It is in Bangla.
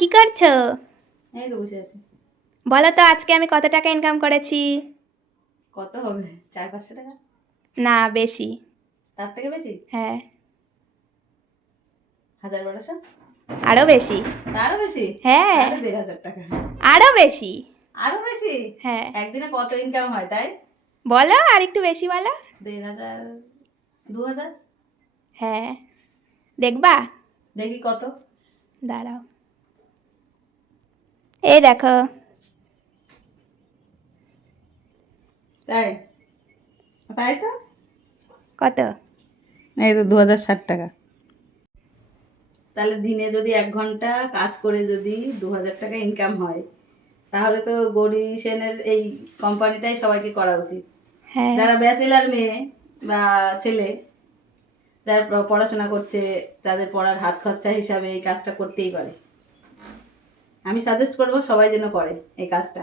কি করছো? এই তো বসে আছি। বলো তো আজকে আমি কত টাকা ইনকাম করেছি? কত হবে? 400-500 টাকা? না, বেশি। তার থেকে বেশি? হ্যাঁ। 1000-1200? আরো বেশি। তারও বেশি? হ্যাঁ। তাহলে 1500 টাকা। আরো বেশি। আরো বেশি? হ্যাঁ। একদিনে কত ইনকাম হয় তাই? বলো আর একটু বেশি বলো। 1500, 2000? হ্যাঁ। দেখবা? দেখি কত। দাঁড়াও, এই দেখো। তাই? তাই তো। কত? এই তো 2060 টাকা। তাহলে দিনে যদি 1 ঘন্টা কাজ করে যদি 2000 টাকা ইনকাম হয়, তাহলে তো গৌরী সেনের এই কোম্পানিটাই সবাইকে করা উচিত। হ্যাঁ। যারা ব্যাচেলার মেয়ে বা ছেলে, যারা পড়াশোনা করছে, তাদের পড়ার হাত খরচা হিসাবে এই কাজটা করতেই পারে। আমি সাজেস্ট করবো সবাই যেন করে এই কাজটা।